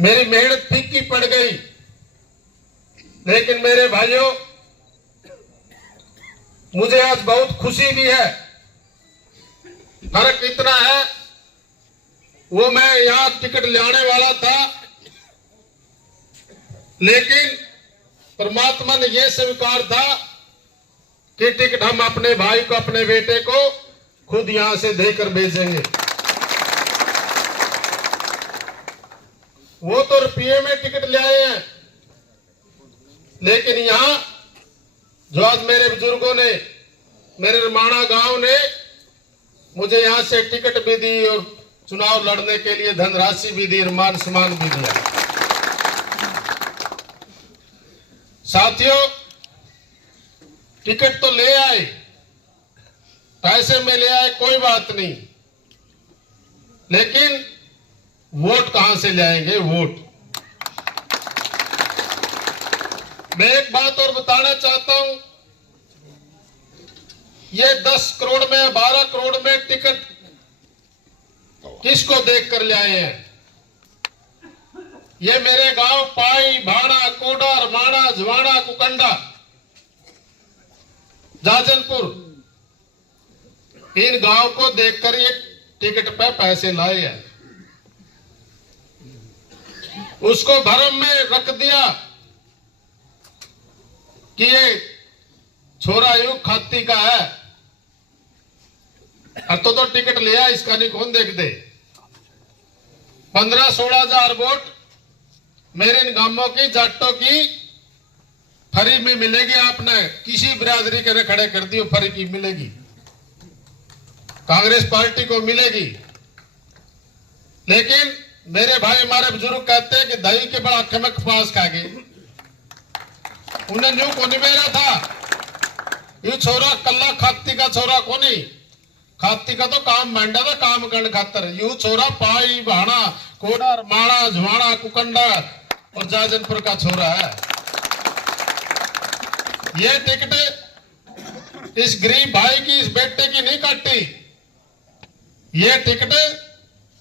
मेरी मेहनत फीकी पड़ गई। लेकिन मेरे भाइयों, मुझे आज बहुत खुशी भी है। फर्क इतना है, वो मैं यहां टिकट लाने वाला था, लेकिन परमात्मा ने यह स्वीकार था कि टिकट हम अपने भाई को, अपने बेटे को खुद यहां से देकर भेजेंगे। वो तो रुपये में टिकट ले आए हैं, लेकिन यहां जो आज मेरे बुजुर्गों ने, मेरे रमाणा गांव ने मुझे यहां से टिकट भी दी और चुनाव लड़ने के लिए धनराशि भी दी, मान सम्मान भी दिया। साथियों, टिकट तो ले आए, पैसे में ले आए, कोई बात नहीं, लेकिन वोट कहां से लाएंगे? वोट। मैं एक बात और बताना चाहता हूं, ये 10 करोड़ में, 12 करोड़ में टिकट किसको देखकर ले आए हैं? ये मेरे गांव पाई, भाना, कोडा, रमाणा, झवाणा, कुकंडा, जाजनपुर, इन गांव को देखकर ये टिकट पे पैसे लाए हैं। उसको भरम में रख दिया कि ये छोरा यू खाती का है, तो टिकट लिया, इसका नहीं कौन देख दे। 15-16 हजार वोट मेरे इन गांवों की, जाटों की फ्री में मिलेगी। आपने किसी बिरादरी के खड़े कर दियो, फ्री की मिलेगी, कांग्रेस पार्टी को मिलेगी। लेकिन मेरे भाई, हमारे बुजुर्ग कहते हैं कि दही के बड़ा खमक पास खा गए। उन्हें न्यू को नहीं मेरा था, ये छोरा कल्ला खाती का छोरा को नहीं, खाती का तो काम मांडा था, काम करने खातर। यू छोरा पाई, भाना, कोडा, रमाणा, झवाणा, कुकंडा और जाजनपुर का छोरा है। ये टिकट इस गरीब भाई की, इस बेटे की नहीं काटी, ये टिकट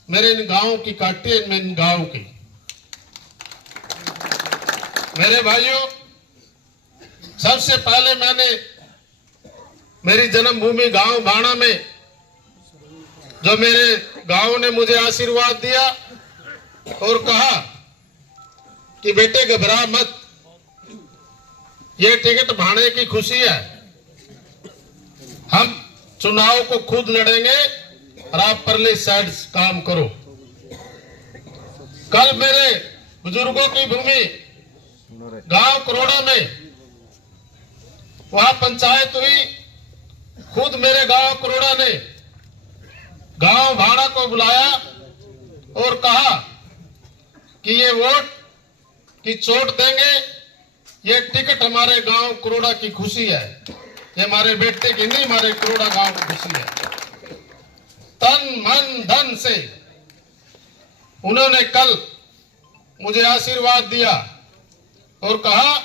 मेरे इन गांव की काटी है, इन गांव की। मेरे भाइयों, सबसे पहले मैंने मेरी जन्मभूमि गांव भाना में जो मेरे गांव ने मुझे आशीर्वाद दिया और कहा कि बेटे घबरा मत, ये टिकट भाने की खुशी है, हम चुनाव को खुद लड़ेंगे और आप परले साइड काम करो। कल मेरे बुजुर्गों की भूमि गांव करोड़ा में वहां पंचायत हुई, खुद मेरे गांव करोड़ा ने गांव भाड़ा को बुलाया और कहा कि ये वोट की चोट देंगे, ये टिकट हमारे गांव करोड़ा की खुशी है, ये हमारे बेटे की नहीं, हमारे करोड़ा गांव की खुशी है। तन मन धन से उन्होंने कल मुझे आशीर्वाद दिया और कहा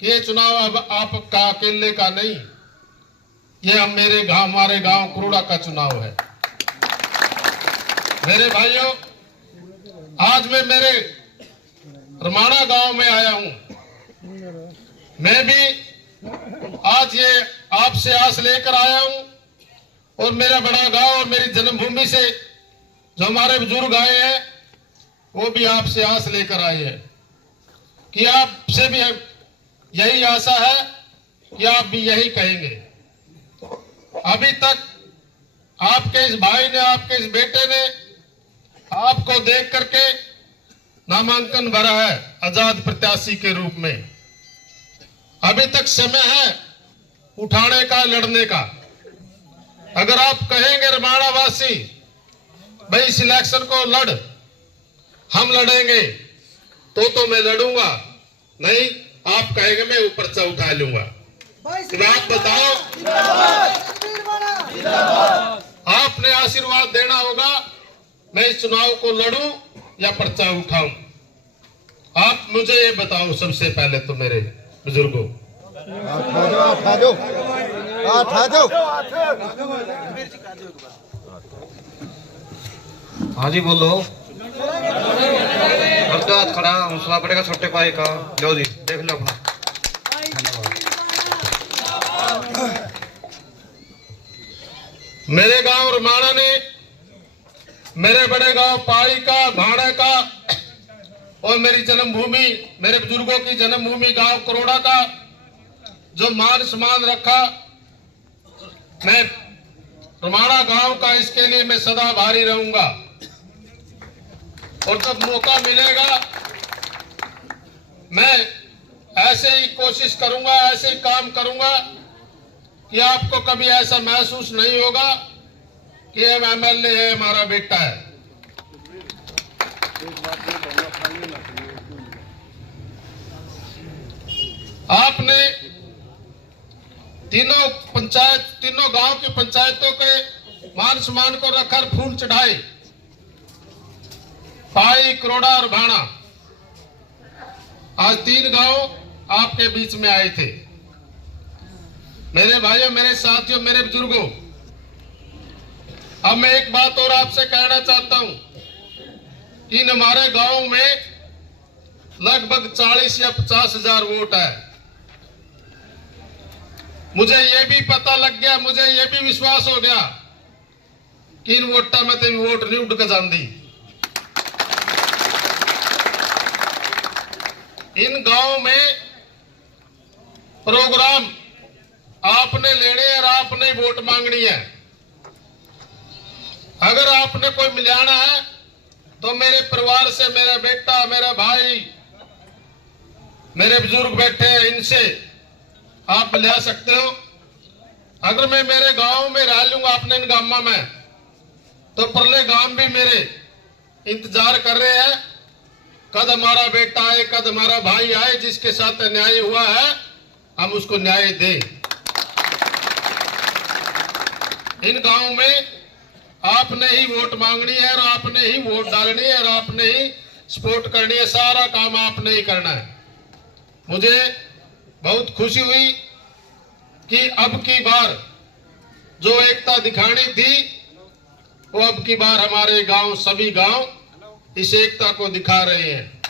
कि ये चुनाव अब आपका अकेले का नहीं, ये हम मेरे गांव, हमारे गांव करोड़ा का चुनाव है। मेरे भाइयों, आज मैं मेरे रमाणा गांव में आया हूं। मैं भी आज ये आपसे आस लेकर आया हूं और मेरा बड़ा गांव और मेरी जन्मभूमि से जो हमारे बुजुर्ग आए हैं, वो भी आपसे आस लेकर आए हैं कि आपसे भी यही आशा है कि आप भी यही कहेंगे। अभी तक आपके इस भाई ने, आपके इस बेटे ने आपको देख करके नामांकन भरा है आजाद प्रत्याशी के रूप में। अभी तक समय है उठाने का, लड़ने का। अगर आप कहेंगे रमाणा वासी भाई इस इलेक्शन को लड़, हम लड़ेंगे, तो मैं लड़ूंगा, नहीं आप कहेंगे मैं ऊपर से उठा लूंगा। तो आप बताओ, आपने आशीर्वाद देना होगा, मैं इस चुनाव को लड़ूं या पर्चा उठाऊं? आप मुझे ये बताओ सबसे पहले तो मेरे बुजुर्गों। हाँ जी बोलो। हाथ खड़ा हौसला पड़ेगा छोटे भाई का। लो जी देख लो अपना। मेरे गांव रमाणा ने मेरे बड़े गांव पाई का, भाड़ा का और मेरी जन्मभूमि, मेरे बुजुर्गों की जन्मभूमि गांव करोड़ा का जो मान सम्मान रखा, मैं रमाणा गांव का इसके लिए मैं सदा आभारी रहूंगा। और जब मौका मिलेगा मैं ऐसे ही कोशिश करूंगा, ऐसे ही काम करूंगा कि आपको कभी ऐसा महसूस नहीं होगा कि एमएलए है हमारा बेटा है। आपने तीनों गांव की पंचायतों के मान सम्मान को रखकर फूल चढ़ाए, पाई, करोड़ा और भाणा। आज 3 गांव आपके बीच में आए थे। मेरे भाइयों, मेरे साथियों, मेरे बुजुर्गों, अब मैं एक बात और आपसे कहना चाहता हूं कि हमारे गांव में लगभग 40 या 50 हजार वोट है। मुझे यह भी पता लग गया, मुझे यह भी विश्वास हो गया कि इन वोटा में तो वोट नहीं उड़ के जाती। इन गांव में प्रोग्राम आपने लेने और आपने वोट मांगनी है। अगर आपने कोई मिलाना है तो मेरे परिवार से, मेरा बेटा, मेरा भाई, मेरे बुजुर्ग बैठे हैं, इनसे आप मिला सकते हो। अगर मैं मेरे गांव में रह लूंगा अपने इन गांव में, तो परले गांव भी मेरे इंतजार कर रहे हैं कद हमारा बेटा आए, कद हमारा भाई आए, जिसके साथ अन्याय हुआ है हम उसको न्याय दें। इन गांव में आपने ही वोट मांगनी है और आपने ही वोट डालनी है और आपने ही सपोर्ट करनी है। सारा काम आपने ही करना है। मुझे बहुत खुशी हुई कि अब की बार जो एकता दिखानी थी वो अब की बार हमारे गांव, सभी गांव इस एकता को दिखा रहे हैं।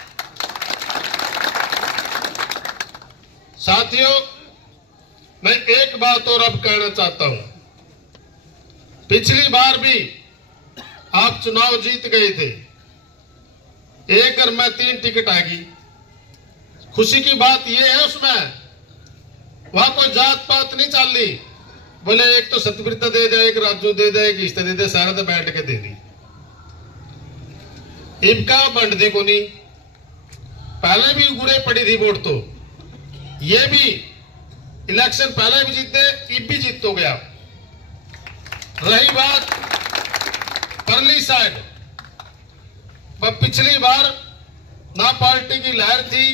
साथियों, मैं एक बात और अब कहना चाहता हूं। पिछली बार भी आप चुनाव जीत गए थे, 1 और मैं 3 टिकट आ गई। खुशी की बात यह है उसमें वहां कोई जात पात नहीं चल रही। बोले एक तो सतप्रीता दे दे, एक राजू दे दे, एक इश्ते दे दे, सारा तो बैठ के दे दी। इनका बंट दी को नहीं। पहले भी गुड़े पड़ी थी वोट, तो ये भी इलेक्शन पहले भी जीते, अब भी जीत तो गया। रही बात परली साइड, पिछली बार ना पार्टी की लहर थी,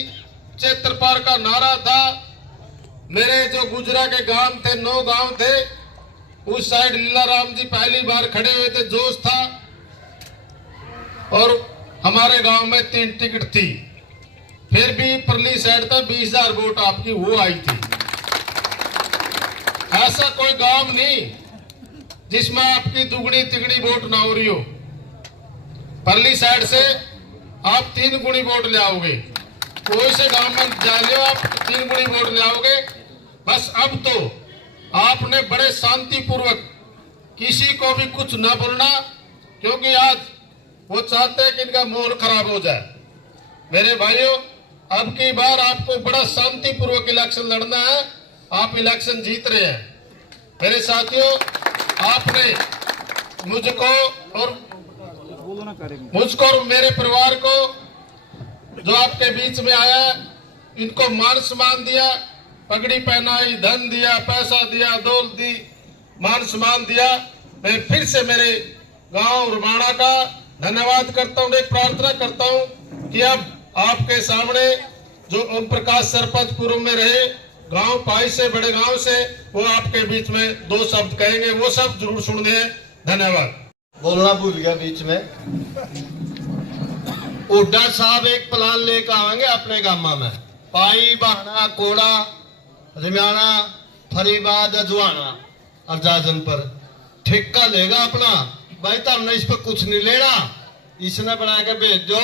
क्षेत्रपाल का नारा था। मेरे जो गुजरा के गांव थे, 9 गांव थे, उस साइड लीला राम जी पहली बार खड़े हुए थे, जोश था। और हमारे गांव में 3 टिकट थी, फिर भी परली साइड तक 20,000 वोट आपकी वो आई थी। ऐसा कोई गांव नहीं जिसमें आपकी दुगनी तिगनी वोट ना हो रही हो। परली साइड से आप 3 गुनी वोट ले आओगे। कोई से गांव में जा लो, आप 3 गुनी वोट ले आओगे। बस अब तो आपने बड़े शांतिपूर्वक किसी को भी कुछ ना बोलना, क्योंकि आज वो चाहते हैं कि इनका माहौल खराब हो जाए। मेरे भाइयों, अब की बार आपको बड़ा शांतिपूर्वक इलेक्शन लड़ना है। आप इलेक्शन जीत रहे हैं। मेरे साथियों, आपने मुझको और मेरे परिवार को जो आपके बीच में आया, इनको मान सम्मान दिया, पगड़ी पहनाई, धन दिया, पैसा दिया, दौलत दी, मान सम्मान दिया। मैं फिर से मेरे गांव रमाणा का धन्यवाद करता हूं। एक प्रार्थना करता हूं कि अब आपके सामने जो ओम प्रकाश सरपंच पूर्व में रहे, गांव पाई से, बड़े गांव से, वो आपके बीच में 2 शब्द कहेंगे, वो सब जरूर सुनने हैं। धन्यवाद। बोलना भूल गया बीच में। हुड्डा साहब एक प्लान लेकर आएंगे अपने गामा में। पाई, बहाना, कोड़ा, रमियाना, फरीबाद, अजवाना और जाजन पर ठेका लेगा अपना। भाई तो हमने इस पर कुछ नहीं लेना, इसने बना के भेज दो,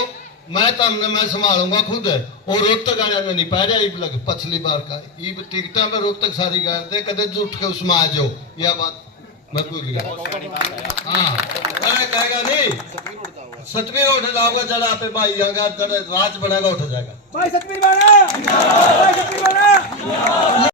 मैं तमने मैं संभालूंगा खुद और रोहतक आने में नहीं पा रहा ईब लग पिछली बार का ईब टिकटा में रोहतक सारी गाड़ दे कदे झूठ के उसमें आ जाओ यह बात मैं भूल गया हाँ अरे कहेगा नहीं सतवीर उठ जाओगे जरा पे भाई यहाँ राज बनेगा उठ जाएगा भाई सतवीर बाड़ा